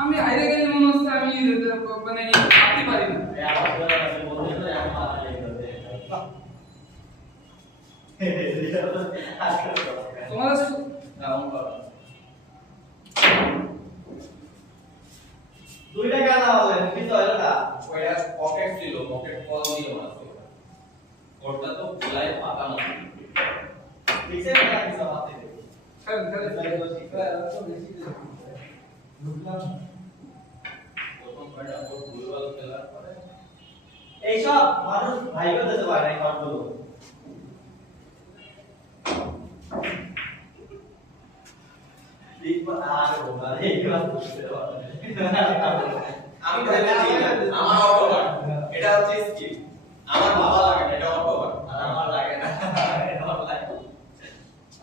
আমি হাইরে গেলে মনে হচ্ছে আমি মানে ভাবতে পারি না। তোমার দুইটা কেন বলেন কি তো হলো না ওইটা পকেট ছিল, পকেট কল দিয়ে মারছে ওটা তো খোলায় পাতা না পিছে না কিছু হাতে খেল খেল ঢুকলাম প্রথম কয়টা বল ভুলভাল খেলার পরে এই সব মানুষ ভাইবা দিতে পারে না এই সবগুলো লিখবা আর ওরা এইগুলা বুঝতে পারে আমি ভাইবা দিই না আমার অটোবার এটা হচ্ছে স্কিল আমার বাবা লাগে না এটা অটোবার আর আমার লাগে না আমার লাগে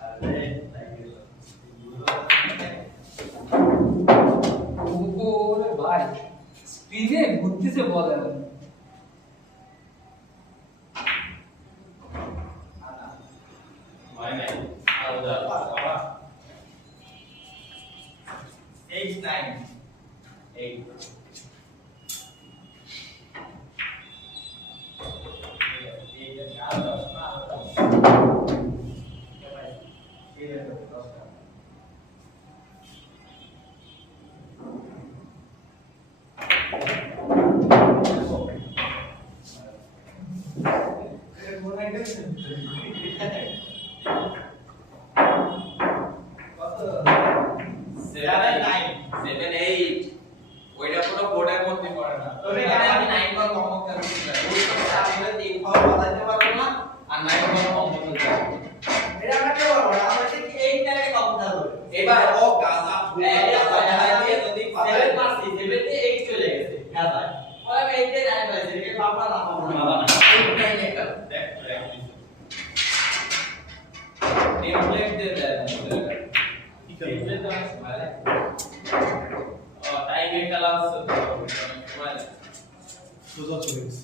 আরে লাগে ওরে ভাই স্ক্রিনে ঘুরতেছে বল এখন ভাই নাই আলাদা 8 9 8 ওইটা পুরো বোর্ডের মধ্যে পড়ে না ওরে এখানে আমি 9 বার কম করতে পারি ওই তো আমি 3 ফাও বাজাতে পারবো না আর 9 বার কম করতে পারবো এটা আমরা কি বলবো আমরা ঠিক 8 টাকে কম থাকবে এবার ও গাছা দিয়ে যদি 7 মারছি 7 তে 8 চলে গেছে গাছা ওরা 8 তে 9 পাইছে একে বাবা না বাবা না এইটাই একটা দেখ টেমপ্লেট দিয়ে দেয় টেমপ্লেট তো আছে ভালো টাইম একটা লাগছে সময় সোজা চলে গেছে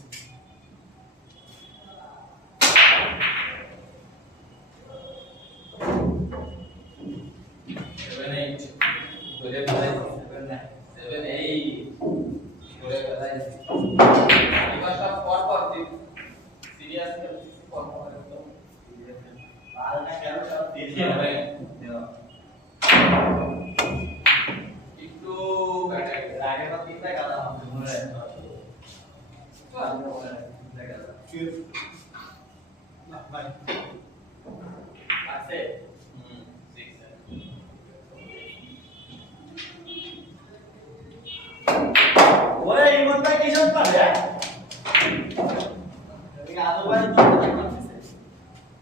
সেভেন এইট ধরে ফেলাইছি সেভেন এইট ধরে ফেলাইছি এবার সব পর সিরিয়াস পর একদম আর না কেন সব দিয়ে একটু কাটা আগে তো তিনটা গাদা হবে মনে হয় না ভাই আছে ওরে এই মতটা কি সব পারে এদিকে আদবারে দুটো করতেছে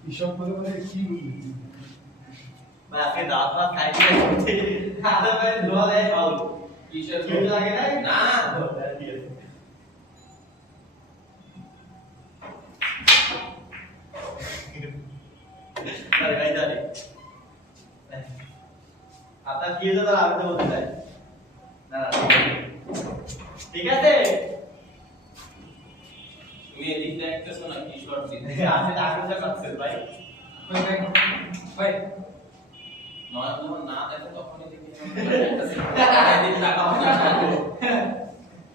কৃষক মানে কি বুঝলি বা আজকে দাঁত ভাত খাইতে যাচ্ছে আদবারে ধোয়া দেয় খাও কিসের কি লাগে না না আরে ভাই জানি আপনার কি হয়েছে তাহলে আমি তো বলতে চাই না না ঠিক আছে তুমি এদিক দেখতেছো না কি শর্ট দিতে আছে ডাক্তার কাছে ভাই ভাই নয় যখন না দেখো তখনই দেখি এদিক টাকা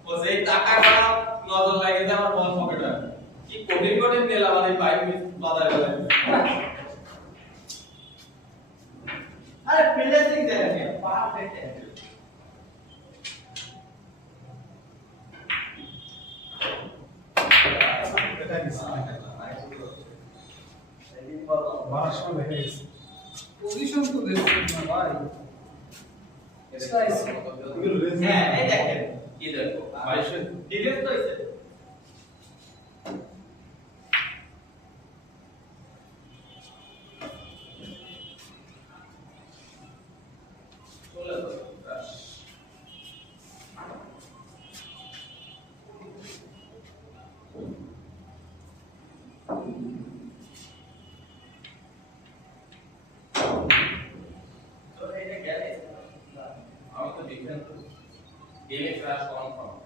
ও সেই টাকাটা নজর লাগে আমার বল পকেটে কি কোটি কোটি নিলাম মানে বাইক বাজার গেলে আরে ফিনিশিং দেন পারফেক্ট এটা দিছে বারাস করে হয়ে গেছে পজিশন তো দেখছি না ভাই স্লাইস এগুলো রেঞ্জ হ্যাঁ এই দেখেন কি দেখো 22 ডিলেট তো হইছে চলে তো তো এটা গেলে আমি তো ডিফারেন্ট গেমে ক্র্যাশ কনফার্ম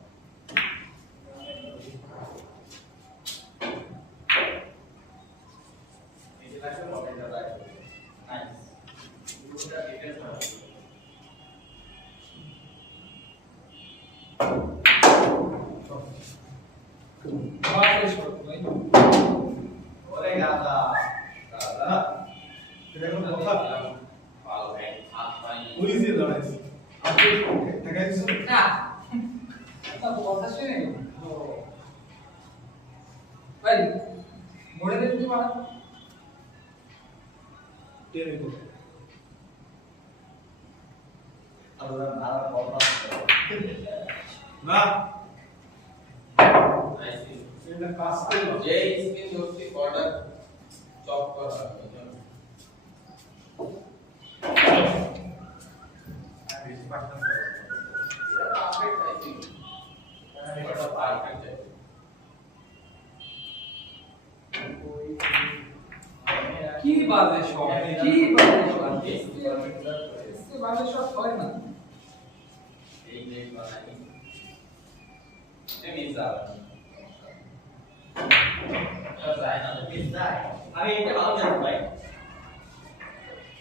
এই লাগছে মডেলটা রাইট নাইস পুরোটা ডিফারেন্স হবে বারোশো শট ভাই। ওরে গাদা না এটা কোনো কথা ভালো ব্যাট হাত পাই ওই যে দাঁড়াইছে আপনি টাকা দিছেন না তা কথা শুনে ভাই মোড়ে দিতে পারা টেনে কো আর আর কথা না নাইস এটা কাজ করলো যে স্পিন ধরছি বর্ডার চপ করা পারফেক্ট আই থিংক এটা পারফেক্ট কি বাজে শট, কি বাজে শট, এসকে বাজে শট হয় না। এই যে বানাই এটা মিস যাবে এটা যায় না মিস যায় আমি এটা ভালো জানি ভাই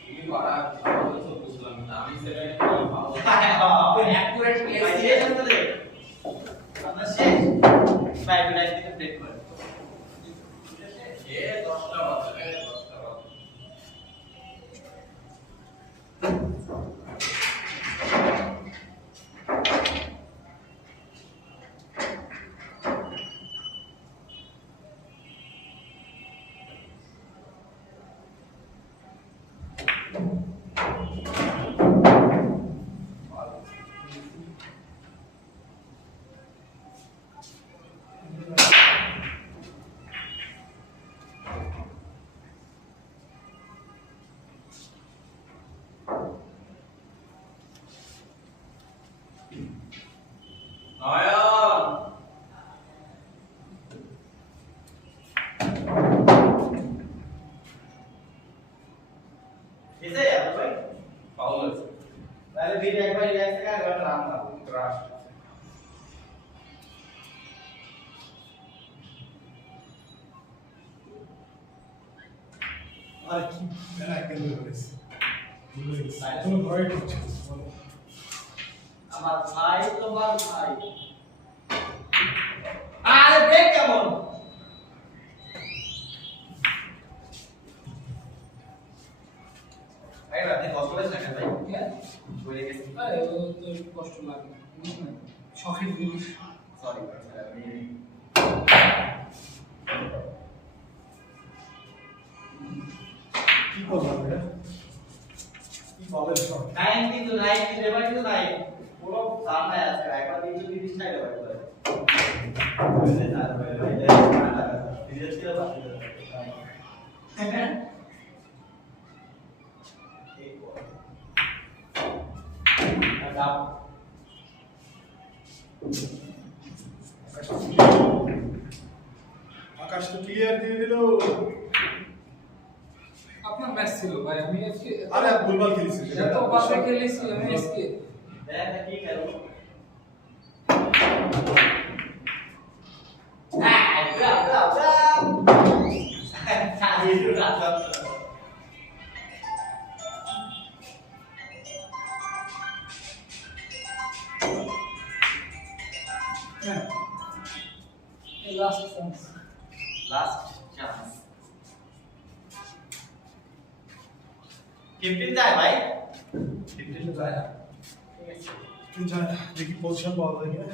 এই করা ভালো তো বুঝলাম না আমি সেভেন ভালো অ্যাকুরেট ভাই প্লেস শেষ আসলে আপনার শেষ ভাই এটা দিতে ব্রেক করে এ 10টা বাজে 10টা বাজে নয়ন এসে যাবে ভাই ফাউল আছে তাহলে ভিডিও একবার রিল্যাক্স করে একবার রান মারো ক্রাশ আর কি মেলা কেন করেছে কোনো ভয় করছে আমার ভাই তোমার ভাই আরে ব্রেক কেমন ভাই আপনি কষ্ট করেছেন না ভাই বলে গেছি আরে ও তো কষ্ট লাগে শখের জিনিস। সরি আমি কি করলাম এটা কি বলে সব নাইন কিন্তু এবার কিন্তু নাইন পুরো সামনে আছে একবার কিন্তু 30 সাইড হবে করে বুঝলে না ভাই ভাই ধীরে ধীরে বাকি আকাশ তো ক্লিয়ার দিয়ে দিল আপনার ম্যাচ ছিল ভাই, আমি আজকে আরে ভুলভাল খেলেছি এত বাজে খেলেছি আমি আজকে। দেখ কি খেলো হ্যাঁ এই last chance. Last chance captain যায় ভাই ক্রিকেটে যায় না তুই যায় না দেখি পজিশন পাওয়া যায় কিনা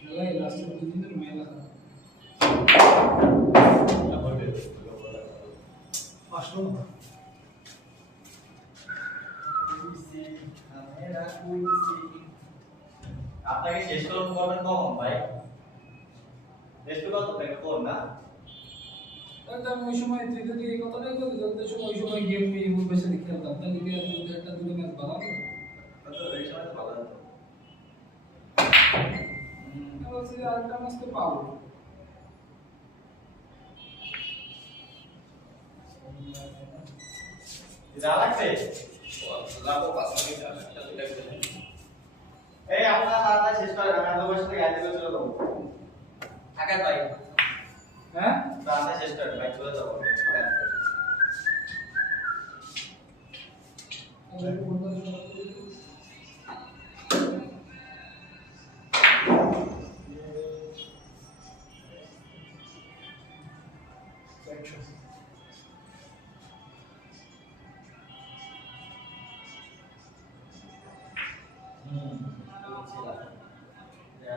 খেলায় লাস্টের দুদিন ধরে মেলা আসলো না আপনাকে শেষ করবেন কখন ভাই শেষ কত ব্রেক কোন না একদম ওই সময় তুই যদি এই কথাটাই বলি যত সময় ওই সময় গেম এই বেশি খেলতাম তাহলে কি আর দুটো একটা দুটো ম্যাচ বাড়াবো? কত এই সময় তো ভালো হতো বলছি যে আরেকটা ম্যাচ তো পাবো। যা লাগবে লাভ পাঁচ মিনিট একটা দুটা করে এই আপনারা তাড়াতাড়ি শেষ করেন আমি আধা বছর থেকে গাড়ি করে চলে যাবো আকাশ ভাই হ্যাঁ প্রাণে চেষ্টা করে ভাই চলে যাবো Action.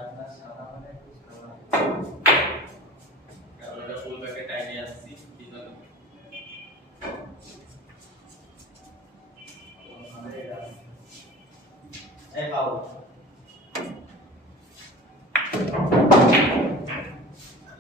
আপনার সাদা মানে কারণ এটা ফুল প্যাকেট আইডিয়া আসছি বিজন এই পাও